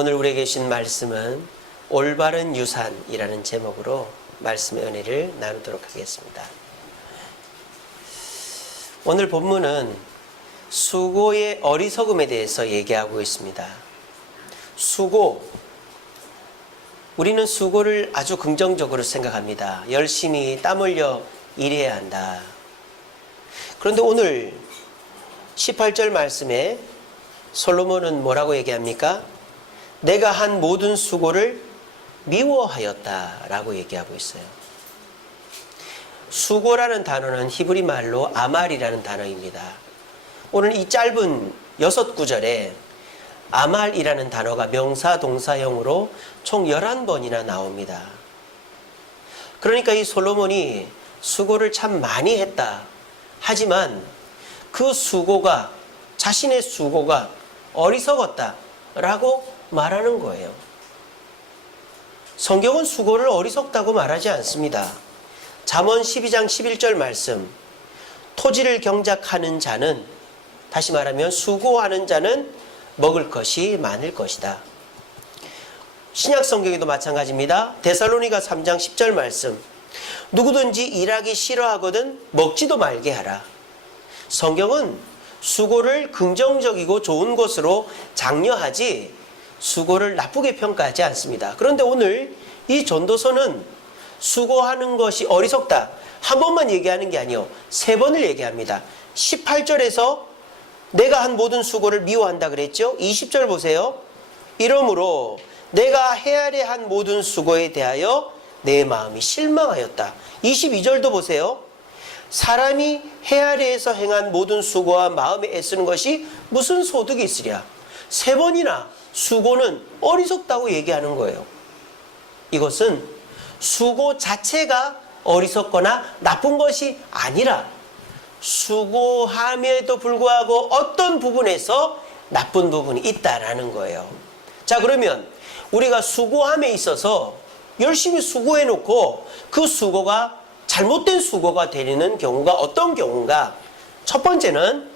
오늘 우리에게 주신 말씀은 올바른 유산이라는 제목으로 말씀의 은혜를 나누도록 하겠습니다. 오늘 본문은 수고의 어리석음에 대해서 얘기하고 있습니다. 수고, 우리는 수고를 아주 긍정적으로 생각합니다. 열심히 땀 흘려 일해야 한다. 그런데 오늘 18절 말씀에 솔로몬은 뭐라고 얘기합니까? 내가 한 모든 수고를 미워하였다 라고 얘기하고 있어요. 수고라는 단어는 히브리 말로 아말이라는 단어입니다. 오늘 이 짧은 6구절에 아말이라는 단어가 명사 동사형으로 총 11번이나 나옵니다. 그러니까 이 솔로몬이 수고를 참 많이 했다. 하지만 그 수고가, 자신의 수고가 어리석었다 라고 말하는 거예요. 성경은 수고를 어리석다고 말하지 않습니다. 잠언 12장 11절 말씀, 토지를 경작하는 자는, 다시 말하면 수고하는 자는 먹을 것이 많을 것이다. 신약 성경에도 마찬가지입니다. 데살로니가 3장 10절 말씀, 누구든지 일하기 싫어하거든 먹지도 말게 하라. 성경은 수고를 긍정적이고 좋은 것으로 장려하지 수고를 나쁘게 평가하지 않습니다. 그런데 오늘 이 전도서는 수고하는 것이 어리석다. 한 번만 얘기하는 게 아니요. 3번을 얘기합니다. 18절에서 내가 한 모든 수고를 미워한다 그랬죠. 20절 보세요. 이러므로 내가 헤아려 한 모든 수고에 대하여 내 마음이 실망하였다. 22절도 보세요. 사람이 헤아려서 행한 모든 수고와 마음에 애쓰는 것이 무슨 소득이 있으랴. 3번이나 수고는 어리석다고 얘기하는 거예요. 이것은 수고 자체가 어리석거나 나쁜 것이 아니라 수고함에도 불구하고 어떤 부분에서 나쁜 부분이 있다라는 거예요. 자, 그러면 우리가 수고함에 있어서 열심히 수고해 놓고 그 수고가 잘못된 수고가 되는 경우가 어떤 경우인가? 첫 번째는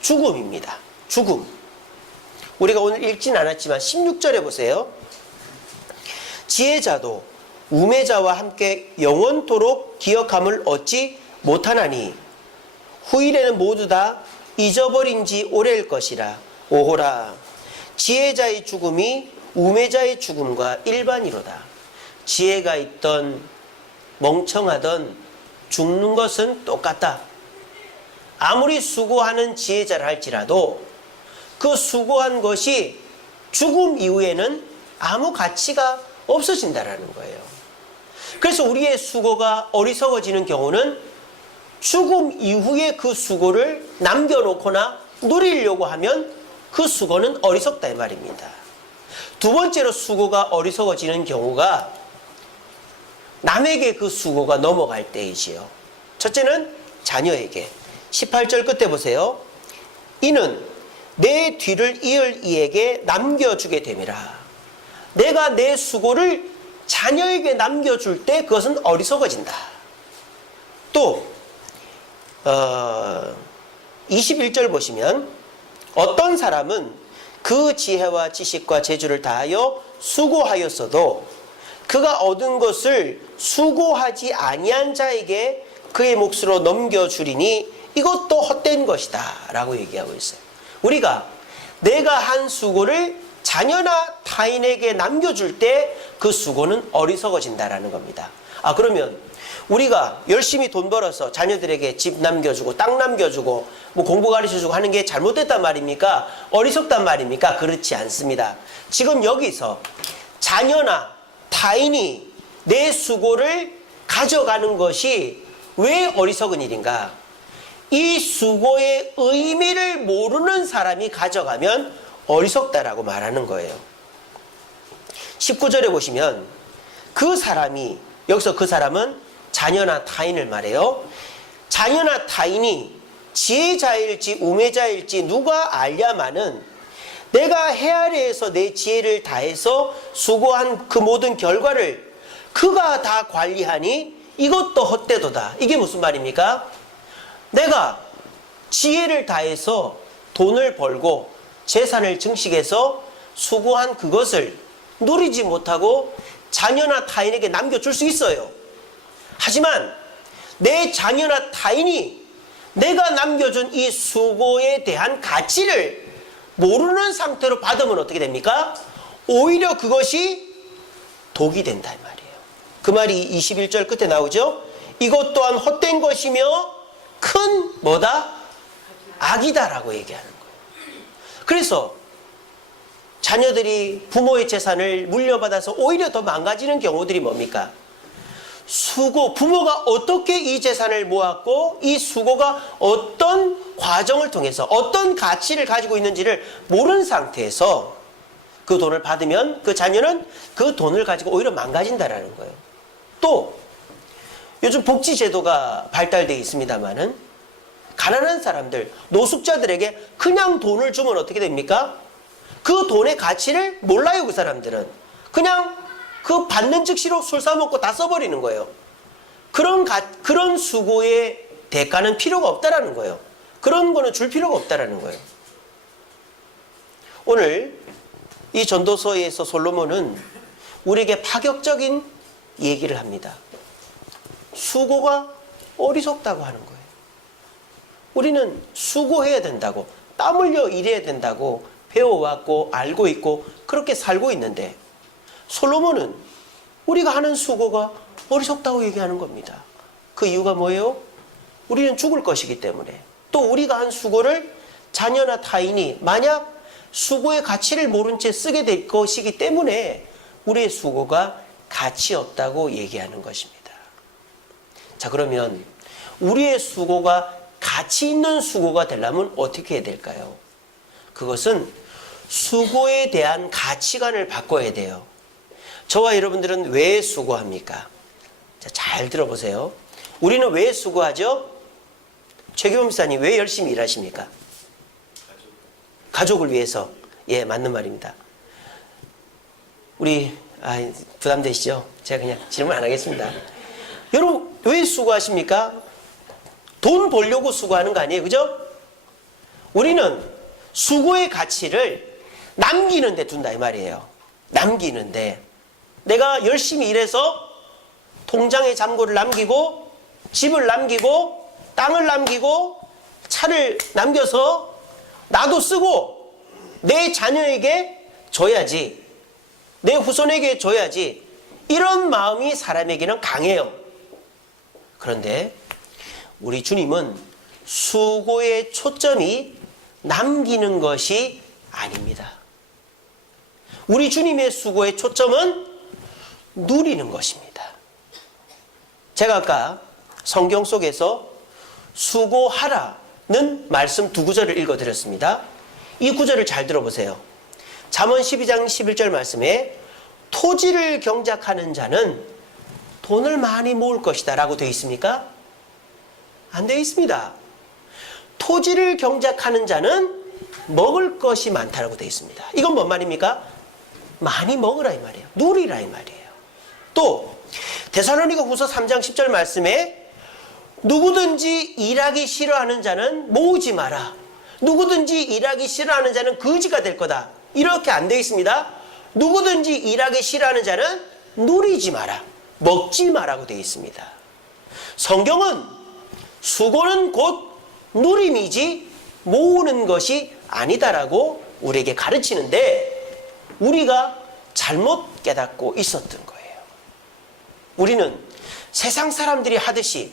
죽음입니다. 죽음. 우리가 오늘 읽진 않았지만 16절에 보세요. 지혜자도 우매자와 함께 영원토록 기억함을 얻지 못하나니 후일에는 모두 다 잊어버린 지 오래일 것이라. 오호라, 지혜자의 죽음이 우매자의 죽음과 일반이로다. 지혜가 있던 멍청하던 죽는 것은 똑같다. 아무리 수고하는 지혜자를 할지라도 그 수고한 것이 죽음 이후에는 아무 가치가 없어진다라는 거예요. 그래서 우리의 수고가 어리석어지는 경우는 죽음 이후에 그 수고를 남겨놓거나 누리려고 하면 그 수고는 어리석다 이 말입니다. 두 번째로 수고가 어리석어지는 경우가 남에게 그 수고가 넘어갈 때이지요. 첫째는 자녀에게. 18절 끝에 보세요. 이는 내 뒤를 이을 이에게 남겨주게 됨이라. 내가 내 수고를 자녀에게 남겨줄 때 그것은 어리석어진다. 또 21절 보시면 어떤 사람은 그 지혜와 지식과 재주를 다하여 수고하였어도 그가 얻은 것을 수고하지 아니한 자에게 그의 몫으로 넘겨주리니 이것도 헛된 것이다 라고 얘기하고 있어요. 우리가 내가 한 수고를 자녀나 타인에게 남겨줄 때 그 수고는 어리석어진다라는 겁니다. 그러면 우리가 열심히 돈 벌어서 자녀들에게 집 남겨주고 땅 남겨주고 뭐 공부 가르쳐주고 하는 게 잘못됐단 말입니까? 어리석단 말입니까? 그렇지 않습니다. 지금 여기서 자녀나 타인이 내 수고를 가져가는 것이 왜 어리석은 일인가? 이 수고의 의미를 모르는 사람이 가져가면 어리석다라고 말하는 거예요. 19절에 보시면 그 사람이, 여기서 그 사람은 자녀나 타인을 말해요. 자녀나 타인이 지혜자일지 우매자일지 누가 알랴마는 내가 헤아려서 내 지혜를 다해서 수고한 그 모든 결과를 그가 다 관리하니 이것도 헛되도다. 이게 무슨 말입니까? 내가 지혜를 다해서 돈을 벌고 재산을 증식해서 수고한 그것을 누리지 못하고 자녀나 타인에게 남겨줄 수 있어요. 하지만 내 자녀나 타인이 내가 남겨준 이 수고에 대한 가치를 모르는 상태로 받으면 어떻게 됩니까? 오히려 그것이 독이 된다 이 말이에요. 그 말이 21절 끝에 나오죠. 이것 또한 헛된 것이며 큰 뭐다? 악이다라고 얘기하는 거예요. 그래서 자녀들이 부모의 재산을 물려받아서 오히려 더 망가지는 경우들이 뭡니까? 수고, 부모가 어떻게 이 재산을 모았고 이 수고가 어떤 과정을 통해서 어떤 가치를 가지고 있는지를 모르는 상태에서 그 돈을 받으면 그 자녀는 그 돈을 가지고 오히려 망가진다라는 거예요. 또 요즘 복지제도가 발달되어 있습니다만은 가난한 사람들, 노숙자들에게 그냥 돈을 주면 어떻게 됩니까? 그 돈의 가치를 몰라요. 그 사람들은 그냥 그 받는 즉시로 술 사먹고 다 써버리는 거예요. 그런 수고의 대가는 필요가 없다라는 거예요. 그런 거는 줄 필요가 없다라는 거예요. 오늘 이 전도서에서 솔로몬은 우리에게 파격적인 얘기를 합니다. 수고가 어리석다고 하는 거예요. 우리는 수고해야 된다고, 땀 흘려 일해야 된다고 배워왔고 알고 있고 그렇게 살고 있는데 솔로몬은 우리가 하는 수고가 어리석다고 얘기하는 겁니다. 그 이유가 뭐예요? 우리는 죽을 것이기 때문에, 또 우리가 한 수고를 자녀나 타인이 만약 수고의 가치를 모른 채 쓰게 될 것이기 때문에 우리의 수고가 가치 없다고 얘기하는 것입니다. 자, 그러면 우리의 수고가 가치 있는 수고가 되려면 어떻게 해야 될까요? 그것은 수고에 대한 가치관을 바꿔야 돼요. 저와 여러분들은 왜 수고합니까? 자, 잘 들어보세요. 우리는 왜 수고하죠? 최규범 목사님 왜 열심히 일하십니까? 가족을 위해서. 예, 맞는 말입니다. 우리 부담되시죠? 제가 그냥 질문 안 하겠습니다. 여러분 왜 수고하십니까? 돈 벌려고 수고하는 거 아니에요, 그죠? 우리는 수고의 가치를 남기는 데 둔다 이 말이에요. 남기는데 내가 열심히 일해서 통장에 잔고를 남기고 집을 남기고 땅을 남기고 차를 남겨서 나도 쓰고 내 자녀에게 줘야지, 내 후손에게 줘야지, 이런 마음이 사람에게는 강해요. 그런데 우리 주님은 수고의 초점이 남기는 것이 아닙니다. 우리 주님의 수고의 초점은 누리는 것입니다. 제가 아까 성경 속에서 수고하라는 말씀 두 구절을 읽어드렸습니다. 이 구절을 잘 들어보세요. 잠언 12장 11절 말씀에 토지를 경작하는 자는 돈을 많이 모을 것이다 라고 되어 있습니까? 안 되어 있습니다. 토지를 경작하는 자는 먹을 것이 많다라고 되어 있습니다. 이건 뭔 말입니까? 많이 먹으라 이 말이에요. 누리라 이 말이에요. 또 데살로니가 후서 3장 10절 말씀에 누구든지 일하기 싫어하는 자는 모으지 마라. 누구든지 일하기 싫어하는 자는 거지가 될 거다. 이렇게 안 되어 있습니다. 누구든지 일하기 싫어하는 자는 누리지 마라. 먹지 마라고 되어 있습니다. 성경은 수고는 곧 누림이지 모으는 것이 아니다라고 우리에게 가르치는데 우리가 잘못 깨닫고 있었던 거예요. 우리는 세상 사람들이 하듯이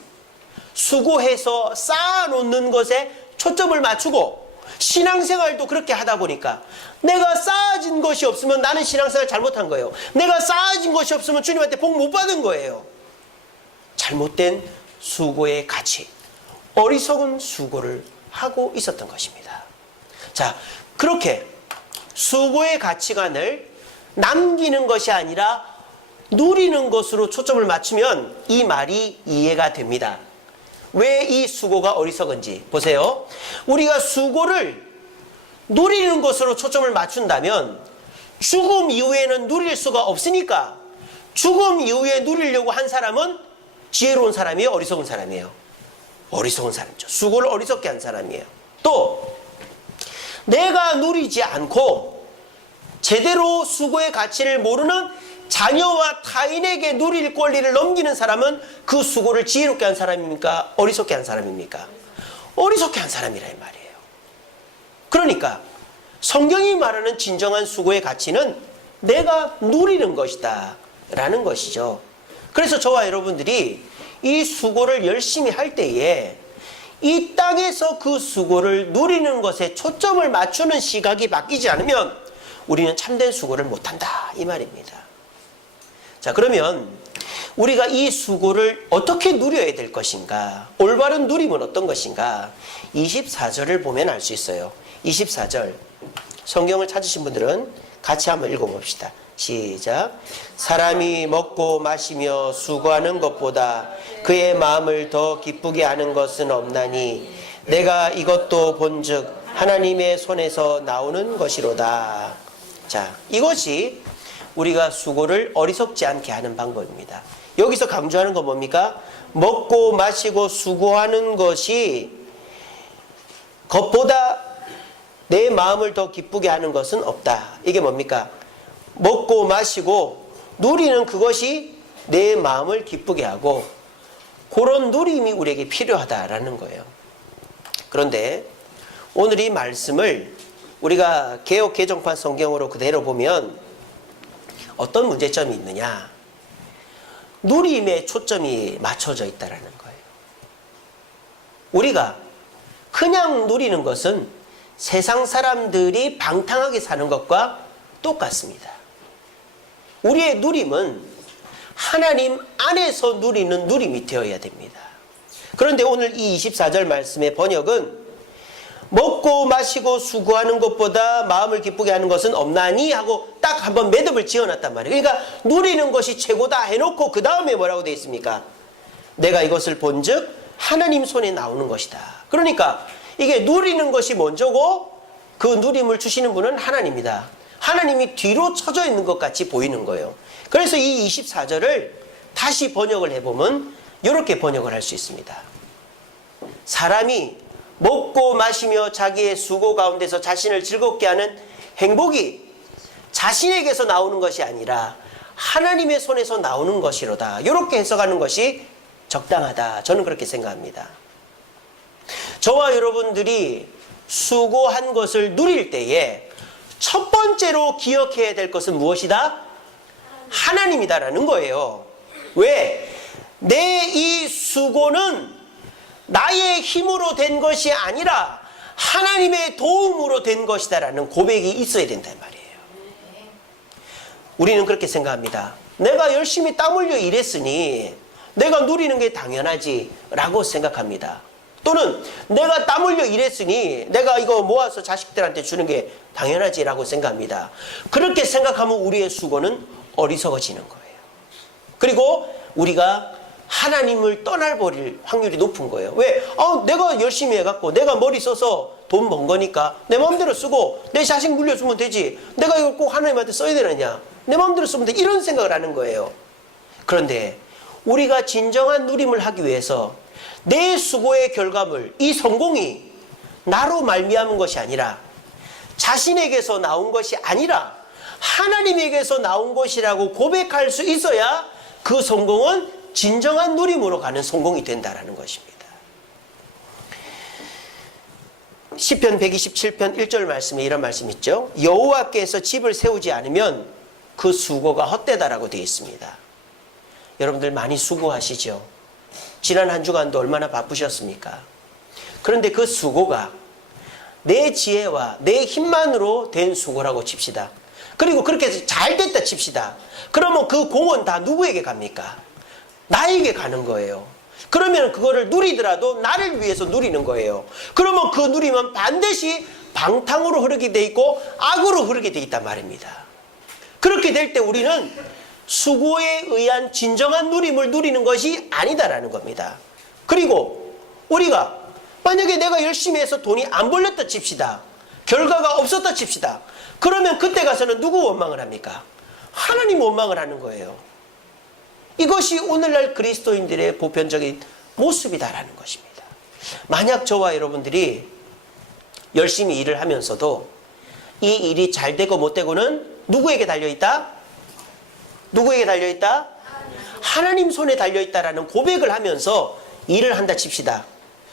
수고해서 쌓아놓는 것에 초점을 맞추고 신앙생활도 그렇게 하다 보니까 내가 쌓아진 것이 없으면 나는 신앙생활 잘못한 거예요. 내가 쌓아진 것이 없으면 주님한테 복 못 받은 거예요. 잘못된 수고의 가치, 어리석은 수고를 하고 있었던 것입니다. 자, 그렇게 수고의 가치관을 남기는 것이 아니라 누리는 것으로 초점을 맞추면 이 말이 이해가 됩니다. 왜 이 수고가 어리석은지 보세요. 우리가 수고를 누리는 것으로 초점을 맞춘다면 죽음 이후에는 누릴 수가 없으니까 죽음 이후에 누리려고 한 사람은 지혜로운 사람이에요? 어리석은 사람이에요? 어리석은 사람이죠. 수고를 어리석게 한 사람이에요. 또 내가 누리지 않고 제대로 수고의 가치를 모르는 자녀와 타인에게 누릴 권리를 넘기는 사람은 그 수고를 지혜롭게 한 사람입니까? 어리석게 한 사람입니까? 어리석게 한 사람이라 이 말이에요. 그러니까 성경이 말하는 진정한 수고의 가치는 내가 누리는 것이다 라는 것이죠. 그래서 저와 여러분들이 이 수고를 열심히 할 때에 이 땅에서 그 수고를 누리는 것에 초점을 맞추는 시각이 바뀌지 않으면 우리는 참된 수고를 못한다 이 말입니다. 자, 그러면 우리가 이 수고를 어떻게 누려야 될 것인가? 올바른 누림은 어떤 것인가? 24절을 보면 알 수 있어요. 24절 성경을 찾으신 분들은 같이 한번 읽어봅시다. 시작. 사람이 먹고 마시며 수고하는 것보다 그의 마음을 더 기쁘게 하는 것은 없나니 내가 이것도 본즉 하나님의 손에서 나오는 것이로다. 자, 이것이 우리가 수고를 어리석지 않게 하는 방법입니다. 여기서 강조하는 건 뭡니까? 먹고 마시고 수고하는 것이 것보다 내 마음을 더 기쁘게 하는 것은 없다. 이게 뭡니까? 먹고 마시고 누리는 그것이 내 마음을 기쁘게 하고 그런 누림이 우리에게 필요하다라는 거예요. 그런데 오늘 이 말씀을 우리가 개역 개정판 성경으로 그대로 보면 어떤 문제점이 있느냐? 누림에 초점이 맞춰져 있다라는 거예요. 우리가 그냥 누리는 것은 세상 사람들이 방탕하게 사는 것과 똑같습니다. 우리의 누림은 하나님 안에서 누리는 누림이 되어야 됩니다. 그런데 오늘 이 24절 말씀의 번역은 먹고 마시고 수고하는 것보다 마음을 기쁘게 하는 것은 없나니 하고 딱 한번 매듭을 지어놨단 말이에요. 그러니까 누리는 것이 최고다 해놓고 그 다음에 뭐라고 되어 있습니까? 내가 이것을 본즉 하나님 손에 나오는 것이다. 그러니까 이게 누리는 것이 먼저고 그 누림을 주시는 분은 하나님이다. 하나님이 뒤로 쳐져 있는 것 같이 보이는 거예요. 그래서 이 24절을 다시 번역을 해보면 이렇게 번역을 할 수 있습니다. 사람이 먹고 마시며 자기의 수고 가운데서 자신을 즐겁게 하는 행복이 자신에게서 나오는 것이 아니라 하나님의 손에서 나오는 것이로다. 이렇게 해석하는 것이 적당하다. 저는 그렇게 생각합니다. 저와 여러분들이 수고한 것을 누릴 때에 첫 번째로 기억해야 될 것은 무엇이다? 하나님이다라는 거예요. 왜? 내 이 수고는 나의 힘으로 된 것이 아니라 하나님의 도움으로 된 것이다라는 고백이 있어야 된단 말이에요. 우리는 그렇게 생각합니다. 내가 열심히 땀 흘려 일했으니 내가 누리는 게 당연하지 라고 생각합니다. 또는 내가 땀 흘려 일했으니 내가 이거 모아서 자식들한테 주는 게 당연하지 라고 생각합니다. 그렇게 생각하면 우리의 수고는 어리석어지는 거예요. 그리고 우리가 하나님을 떠날 버릴 확률이 높은 거예요. 왜? 내가 열심히 해갖고 내가 머리 써서 돈 번 거니까 내 마음대로 쓰고 내 자식 물려주면 되지. 내가 이걸 꼭 하나님한테 써야 되느냐. 내 마음대로 쓰면 돼. 이런 생각을 하는 거예요. 그런데 우리가 진정한 누림을 하기 위해서 내 수고의 결과물, 이 성공이 나로 말미암은 것이 아니라 자신에게서 나온 것이 아니라 하나님에게서 나온 것이라고 고백할 수 있어야 그 성공은 진정한 누림으로 가는 성공이 된다라는 것입니다. 시편 127편 1절 말씀에 이런 말씀이 있죠. 여호와께서 집을 세우지 않으면 그 수고가 헛되다라고 되어 있습니다. 여러분들 많이 수고하시죠? 지난 한 주간도 얼마나 바쁘셨습니까? 그런데 그 수고가 내 지혜와 내 힘만으로 된 수고라고 칩시다. 그리고 그렇게 해서 잘 됐다 칩시다. 그러면 그 공은 다 누구에게 갑니까? 나에게 가는 거예요. 그러면 그거를 누리더라도 나를 위해서 누리는 거예요. 그러면 그 누림은 반드시 방탕으로 흐르게 돼 있고 악으로 흐르게 돼 있단 말입니다. 그렇게 될 때 우리는 수고에 의한 진정한 누림을 누리는 것이 아니다라는 겁니다. 그리고 우리가 만약에 내가 열심히 해서 돈이 안 벌렸다 칩시다. 결과가 없었다 칩시다. 그러면 그때 가서는 누구 원망을 합니까? 하나님 원망을 하는 거예요. 이것이 오늘날 그리스도인들의 보편적인 모습이다라는 것입니다. 만약 저와 여러분들이 열심히 일을 하면서도 이 일이 잘 되고 못 되고는 누구에게 달려있다? 누구에게 달려있다? 하나님 손에 달려있다라는 고백을 하면서 일을 한다 칩시다.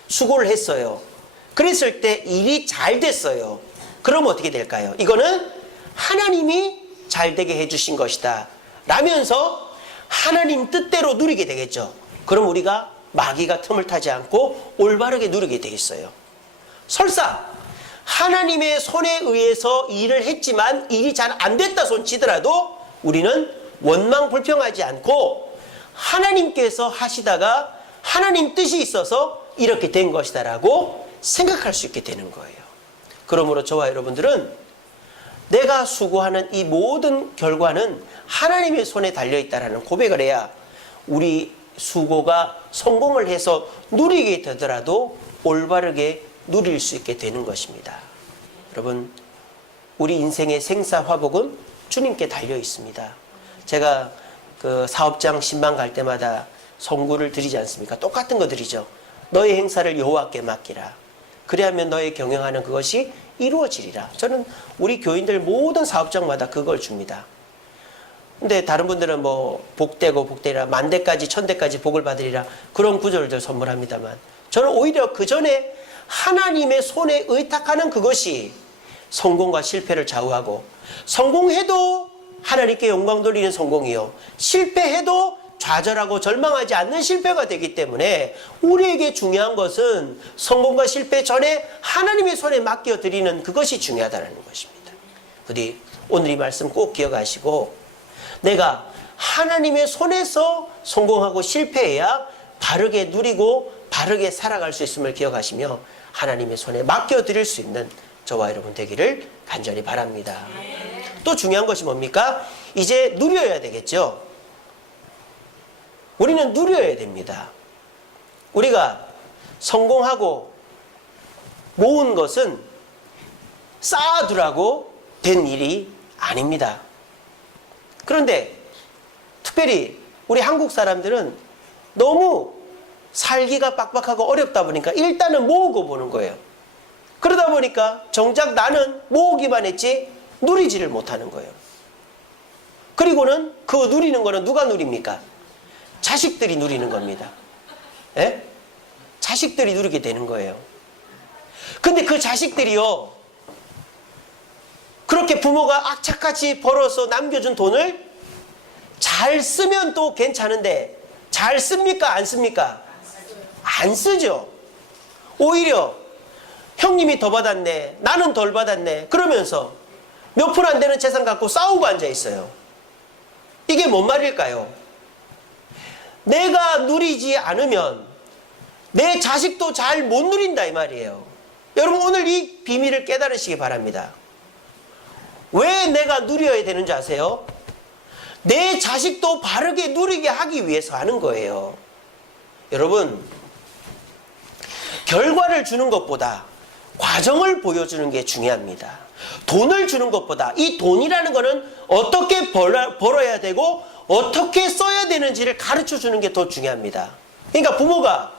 수고를 했어요. 그랬을 때 일이 잘 됐어요. 그럼 어떻게 될까요? 이거는 하나님이 잘 되게 해주신 것이다 라면서 하나님 뜻대로 누리게 되겠죠. 그럼 우리가 마귀가 틈을 타지 않고 올바르게 누리게 돼 있어요. 설사 하나님의 손에 의해서 일을 했지만 일이 잘 안 됐다 손치더라도 우리는 원망 불평하지 않고 하나님께서 하시다가 하나님 뜻이 있어서 이렇게 된 것이다 라고 생각할 수 있게 되는 거예요. 그러므로 저와 여러분들은 내가 수고하는 이 모든 결과는 하나님의 손에 달려있다라는 고백을 해야 우리 수고가 성공을 해서 누리게 되더라도 올바르게 누릴 수 있게 되는 것입니다. 여러분, 우리 인생의 생사화복은 주님께 달려 있습니다. 제가 그 사업장 신방 갈 때마다 성구를 드리지 않습니까? 똑같은 거 드리죠. 너의 행사를 여호와께 맡기라. 그래야면 너의 경영하는 그것이 이루어지리라. 저는 우리 교인들 모든 사업장마다 그걸 줍니다. 근데 다른 분들은 뭐 복되고 복되리라, 만대까지 천대까지 복을 받으리라, 그런 구절들 선물합니다만, 저는 오히려 그 전에 하나님의 손에 의탁하는 그것이 성공과 실패를 좌우하고, 성공해도 하나님께 영광 돌리는 성공이요, 실패해도 좌절하고 절망하지 않는 실패가 되기 때문에 우리에게 중요한 것은 성공과 실패 전에 하나님의 손에 맡겨드리는 그것이 중요하다는 것입니다. 부디 오늘 이 말씀 꼭 기억하시고, 내가 하나님의 손에서 성공하고 실패해야 바르게 누리고 바르게 살아갈 수 있음을 기억하시며 하나님의 손에 맡겨드릴 수 있는 저와 여러분 되기를 간절히 바랍니다. 또 중요한 것이 뭡니까? 이제 누려야 되겠죠. 우리는 누려야 됩니다. 우리가 성공하고 모은 것은 쌓아두라고 된 일이 아닙니다. 그런데 특별히 우리 한국 사람들은 너무 살기가 빡빡하고 어렵다 보니까 일단은 모으고 보는 거예요. 그러다 보니까 정작 나는 모으기만 했지 누리지를 못하는 거예요. 그리고는 그 누리는 거는 누가 누립니까? 자식들이 누리는 겁니다. 예? 자식들이 누리게 되는 거예요. 근데 그 자식들이요, 그렇게 부모가 악착같이 벌어서 남겨준 돈을 잘 쓰면 또 괜찮은데 잘 씁니까? 안 씁니까? 안 쓰죠. 오히려 형님이 더 받았네, 나는 덜 받았네, 그러면서 몇 푼 안 되는 재산 갖고 싸우고 앉아 있어요. 이게 뭔 말일까요? 내가 누리지 않으면 내 자식도 잘 못 누린다 이 말이에요. 여러분, 오늘 이 비밀을 깨달으시기 바랍니다. 왜 내가 누려야 되는지 아세요? 내 자식도 바르게 누리게 하기 위해서 하는 거예요. 여러분, 결과를 주는 것보다 과정을 보여주는 게 중요합니다. 돈을 주는 것보다 이 돈이라는 거는 어떻게 벌어야 되고 어떻게 써야 되는지를 가르쳐 주는 게 더 중요합니다. 그러니까 부모가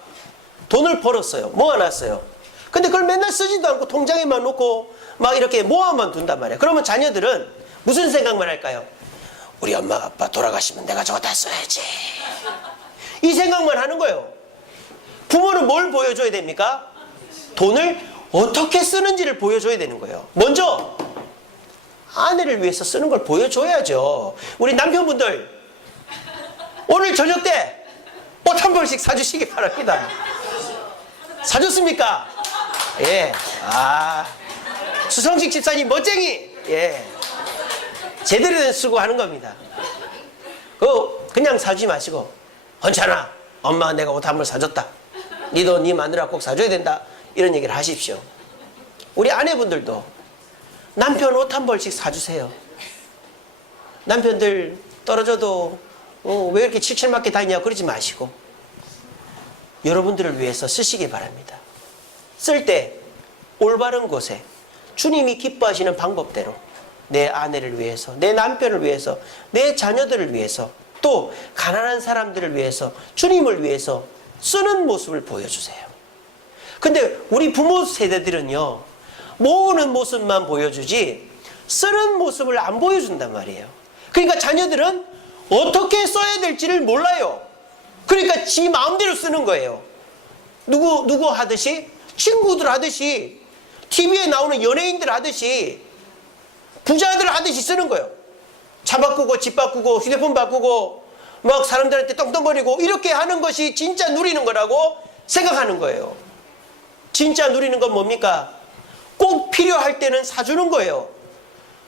돈을 벌었어요. 모아놨어요. 근데 그걸 맨날 쓰지도 않고 통장에만 놓고 막 이렇게 모아만 둔단 말이에요. 그러면 자녀들은 무슨 생각만 할까요? 우리 엄마 아빠 돌아가시면 내가 저거 다 써야지. 이 생각만 하는 거예요. 부모는 뭘 보여줘야 됩니까? 돈을 어떻게 쓰는지를 보여줘야 되는 거예요. 먼저 아내를 위해서 쓰는 걸 보여줘야죠. 우리 남편분들 오늘 저녁 때 옷 한 벌씩 사주시기 바랍니다. 사줬습니까? 예. 수성식 집사님 멋쟁이. 예. 제대로 된 수고하는 겁니다. 그냥 사주지 마시고, 헌찬아, 엄마가 내가 옷 한 벌 사줬다. 니도 니 마누라 꼭 사줘야 된다. 이런 얘기를 하십시오. 우리 아내분들도 남편 옷 한 벌씩 사주세요. 남편들 떨어져도 왜 이렇게 칠칠맞게 다니냐 그러지 마시고 여러분들을 위해서 쓰시기 바랍니다. 쓸 때 올바른 곳에 주님이 기뻐하시는 방법대로 내 아내를 위해서, 내 남편을 위해서, 내 자녀들을 위해서, 또 가난한 사람들을 위해서, 주님을 위해서 쓰는 모습을 보여주세요. 근데 우리 부모 세대들은요, 모으는 모습만 보여주지 쓰는 모습을 안 보여준단 말이에요. 그러니까 자녀들은 어떻게 써야 될지를 몰라요. 그러니까 지 마음대로 쓰는 거예요. 누구 하듯이? 친구들 하듯이, TV에 나오는 연예인들 하듯이, 부자들 하듯이 쓰는 거예요. 차 바꾸고 집 바꾸고 휴대폰 바꾸고 막 사람들한테 떵떵거리고 이렇게 하는 것이 진짜 누리는 거라고 생각하는 거예요. 진짜 누리는 건 뭡니까? 꼭 필요할 때는 사주는 거예요.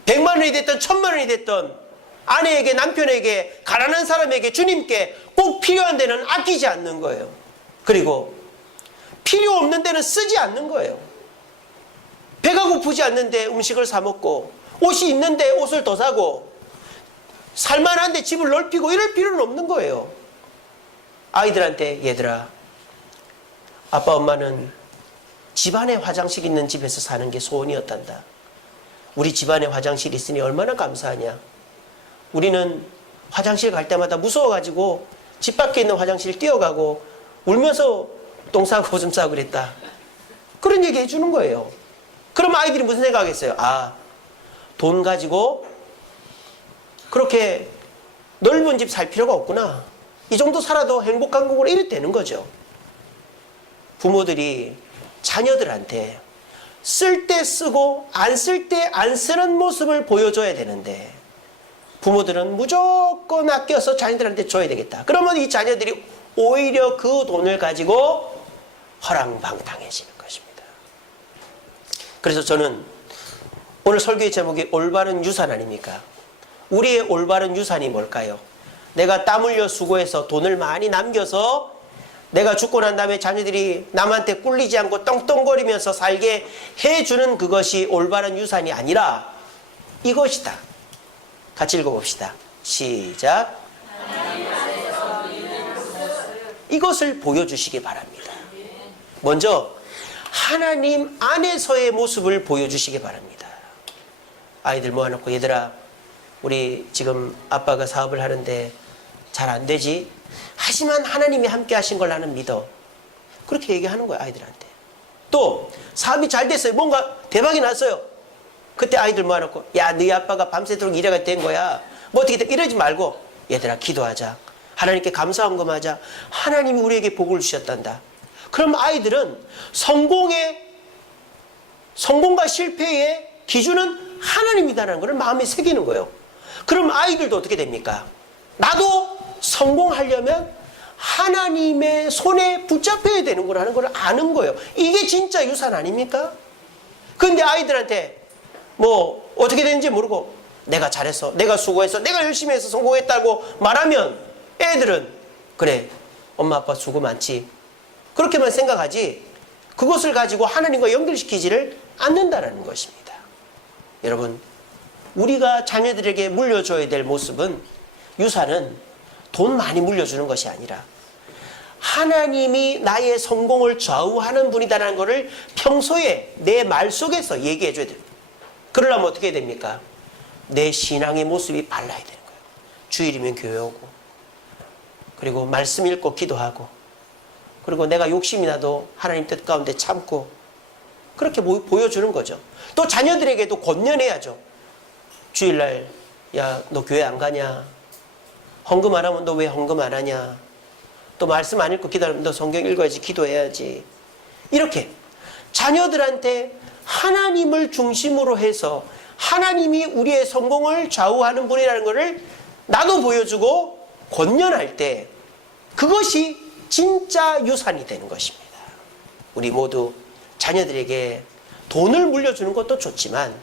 100만 원이 됐든 1000만 원이 됐든 아내에게, 남편에게, 가난한 사람에게, 주님께 꼭 필요한 데는 아끼지 않는 거예요. 그리고 필요 없는 데는 쓰지 않는 거예요. 배가 고프지 않는데 음식을 사 먹고, 옷이 있는데 옷을 더 사고, 살만한데 집을 넓히고 이럴 필요는 없는 거예요. 아이들한테, 얘들아, 아빠 엄마는 집안에 화장실 있는 집에서 사는 게 소원이었단다. 우리 집안에 화장실 있으니 얼마나 감사하냐. 우리는 화장실 갈 때마다 무서워가지고 집 밖에 있는 화장실 뛰어가고 울면서 똥 싸고 오줌 싸고 그랬다. 그런 얘기 해주는 거예요. 그럼 아이들이 무슨 생각하겠어요? 아, 돈 가지고 그렇게 넓은 집 살 필요가 없구나. 이 정도 살아도 행복한 거구나. 이래 되는 거죠. 부모들이 자녀들한테 쓸 때 쓰고 안 쓸 때 안 쓰는 모습을 보여줘야 되는데 부모들은 무조건 아껴서 자녀들한테 줘야 되겠다. 그러면 이 자녀들이 오히려 그 돈을 가지고 허랑방탕해지는 것입니다. 그래서 저는 오늘 설교의 제목이 올바른 유산 아닙니까? 우리의 올바른 유산이 뭘까요? 내가 땀 흘려 수고해서 돈을 많이 남겨서 내가 죽고 난 다음에 자녀들이 남한테 꿀리지 않고 떵떵거리면서 살게 해주는 그것이 올바른 유산이 아니라 이것이다. 같이 읽어봅시다. 시작. 이것을 보여주시기 바랍니다. 먼저 하나님 안에서의 모습을 보여주시기 바랍니다. 아이들 모아놓고 얘들아, 우리 지금 아빠가 사업을 하는데 잘 안 되지? 하지만 하나님이 함께 하신 걸 나는 믿어. 그렇게 얘기하는 거야, 아이들한테. 또 사업이 잘 됐어요. 뭔가 대박이 났어요. 그때 아이들 모아놓고 야, 너희 아빠가 밤새도록 일해가 된 거야. 뭐 어떻게 돼? 이러지 말고 얘들아, 기도하자. 하나님께 감사한금하자. 하나님이 우리에게 복을 주셨단다. 그럼 아이들은 성공과 실패의 기준은 하나님이다라는 것을 마음에 새기는 거예요. 그럼 아이들도 어떻게 됩니까? 나도 성공하려면 하나님의 손에 붙잡혀야 되는 거라는 걸 아는 거예요. 이게 진짜 유산 아닙니까? 근데 아이들한테 뭐 어떻게 되는지 모르고 내가 잘했어, 내가 수고했어, 내가 열심히 해서 성공했다고 말하면 애들은 그래, 엄마 아빠 수고 많지, 그렇게만 생각하지 그것을 가지고 하나님과 연결시키지를 않는다는 것입니다. 여러분, 우리가 자녀들에게 물려줘야 될 모습은, 유산은 돈 많이 물려주는 것이 아니라 하나님이 나의 성공을 좌우하는 분이다라는 것을 평소에 내 말 속에서 얘기해 줘야 됩니다. 그러려면 어떻게 해야 됩니까? 내 신앙의 모습이 발라야 되는 거예요. 주일이면 교회 오고, 그리고 말씀 읽고 기도하고, 그리고 내가 욕심이 나도 하나님 뜻 가운데 참고, 그렇게 보여주는 거죠. 또 자녀들에게도 권면해야죠. 주일날 야, 너 교회 안 가냐? 헌금 안 하면 너 왜 헌금 안 하냐? 또 말씀 안 읽고 기도하면 너 성경 읽어야지, 기도해야지. 이렇게 자녀들한테 하나님을 중심으로 해서 하나님이 우리의 성공을 좌우하는 분이라는 것을 나도 보여주고 권면할 때 그것이 진짜 유산이 되는 것입니다. 우리 모두 자녀들에게 돈을 물려주는 것도 좋지만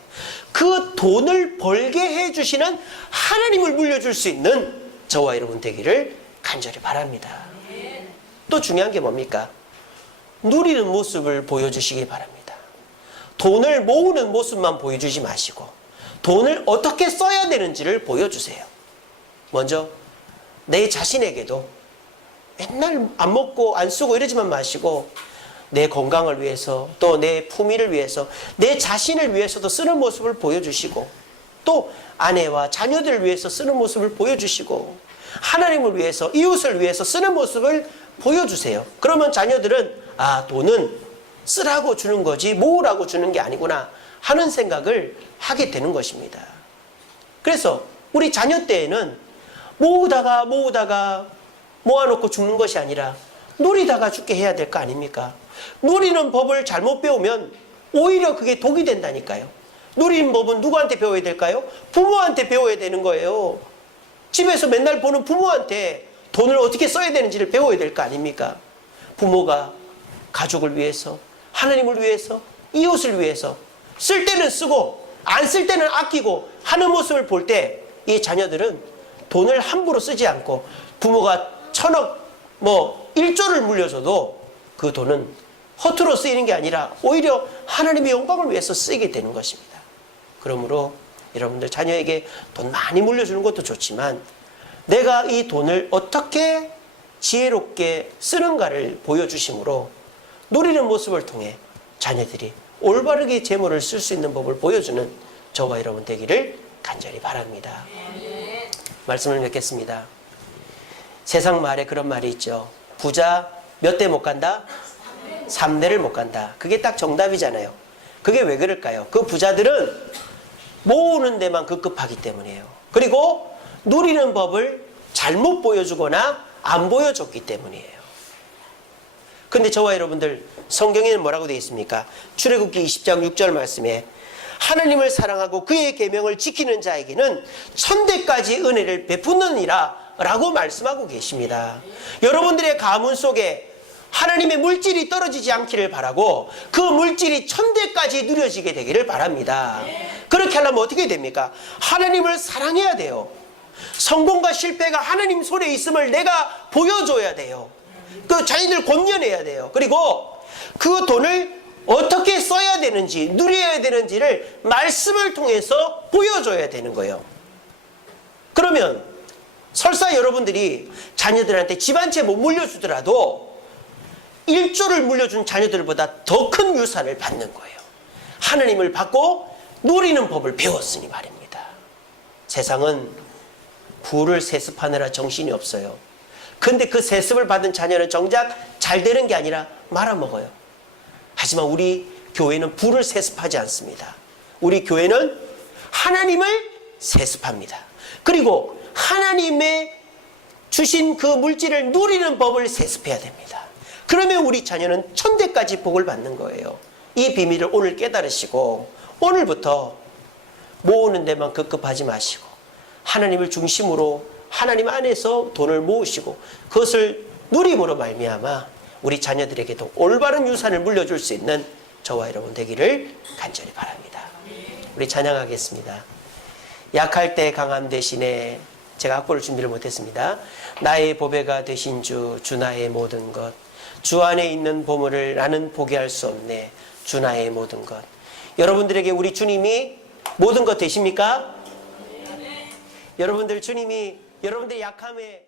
그 돈을 벌게 해주시는 하나님을 물려줄 수 있는 저와 여러분 되기를 간절히 바랍니다. 또 중요한 게 뭡니까? 누리는 모습을 보여주시기 바랍니다. 돈을 모으는 모습만 보여주지 마시고 돈을 어떻게 써야 되는지를 보여주세요. 먼저 내 자신에게도 맨날 안 먹고 안 쓰고 이러지만 마시고 내 건강을 위해서, 또 내 품위를 위해서, 내 자신을 위해서도 쓰는 모습을 보여주시고, 또 아내와 자녀들을 위해서 쓰는 모습을 보여주시고, 하나님을 위해서, 이웃을 위해서 쓰는 모습을 보여주세요. 그러면 자녀들은 아, 돈은 쓰라고 주는 거지 모으라고 주는 게 아니구나 하는 생각을 하게 되는 것입니다. 그래서 우리 자녀 때에는 모으다가 모아놓고 죽는 것이 아니라 누리다가 죽게 해야 될 거 아닙니까? 누리는 법을 잘못 배우면 오히려 그게 독이 된다니까요. 누리는 법은 누구한테 배워야 될까요? 부모한테 배워야 되는 거예요. 집에서 맨날 보는 부모한테 돈을 어떻게 써야 되는지를 배워야 될 거 아닙니까? 부모가 가족을 위해서, 하나님을 위해서, 이웃을 위해서 쓸 때는 쓰고 안 쓸 때는 아끼고 하는 모습을 볼 때 이 자녀들은 돈을 함부로 쓰지 않고 부모가 1,000억 1조를 물려줘도 그 돈은 허투루 쓰이는 게 아니라 오히려 하나님의 영광을 위해서 쓰이게 되는 것입니다. 그러므로 여러분들 자녀에게 돈 많이 물려주는 것도 좋지만 내가 이 돈을 어떻게 지혜롭게 쓰는가를 보여주심으로 누리는 모습을 통해 자녀들이 올바르게 재물을 쓸 수 있는 법을 보여주는 저와 여러분 되기를 간절히 바랍니다. 말씀을 맺겠습니다. 세상 말에 그런 말이 있죠. 부자 몇 대 못 간다? 3대를 못 간다. 그게 딱 정답이잖아요. 그게 왜 그럴까요? 그 부자들은 모으는 데만 급급하기 때문이에요. 그리고 누리는 법을 잘못 보여주거나 안 보여줬기 때문이에요. 근데 저와 여러분들 성경에는 뭐라고 되어 있습니까? 출애굽기 20장 6절 말씀에 하나님을 사랑하고 그의 계명을 지키는 자에게는 천대까지 은혜를 베푸느니라 라고 말씀하고 계십니다. 여러분들의 가문 속에 하나님의 물질이 떨어지지 않기를 바라고 그 물질이 천대까지 누려지게 되기를 바랍니다. 그렇게 하려면 어떻게 됩니까? 하나님을 사랑해야 돼요. 성공과 실패가 하나님 손에 있음을 내가 보여줘야 돼요. 그 자녀들 권면해야 돼요. 그리고 그 돈을 어떻게 써야 되는지 누려야 되는지를 말씀을 통해서 보여줘야 되는 거예요. 그러면 설사 여러분들이 자녀들한테 집 한 채 못 물려주더라도 1조를 물려준 자녀들보다 더 큰 유산을 받는 거예요. 하나님을 받고 누리는 법을 배웠으니 말입니다. 세상은 부를 세습하느라 정신이 없어요. 근데 그 세습을 받은 자녀는 정작 잘 되는 게 아니라 말아먹어요. 하지만 우리 교회는 부를 세습하지 않습니다. 우리 교회는 하나님을 세습합니다. 그리고 하나님의 주신 그 물질을 누리는 법을 세습해야 됩니다. 그러면 우리 자녀는 천대까지 복을 받는 거예요. 이 비밀을 오늘 깨달으시고 오늘부터 모으는 데만 급급하지 마시고 하나님을 중심으로 하나님 안에서 돈을 모으시고 그것을 누림으로 말미암아 우리 자녀들에게도 올바른 유산을 물려줄 수 있는 저와 여러분 되기를 간절히 바랍니다. 우리 찬양하겠습니다. 약할 때 강함 대신에 제가 악보를 준비를 못했습니다. 나의 보배가 되신 주, 주 나의 모든 것. 주 안에 있는 보물을 나는 포기할 수 없네. 주 나의 모든 것. 여러분들에게 우리 주님이 모든 것 되십니까? 여러분들 주님이 여러분들의 약함에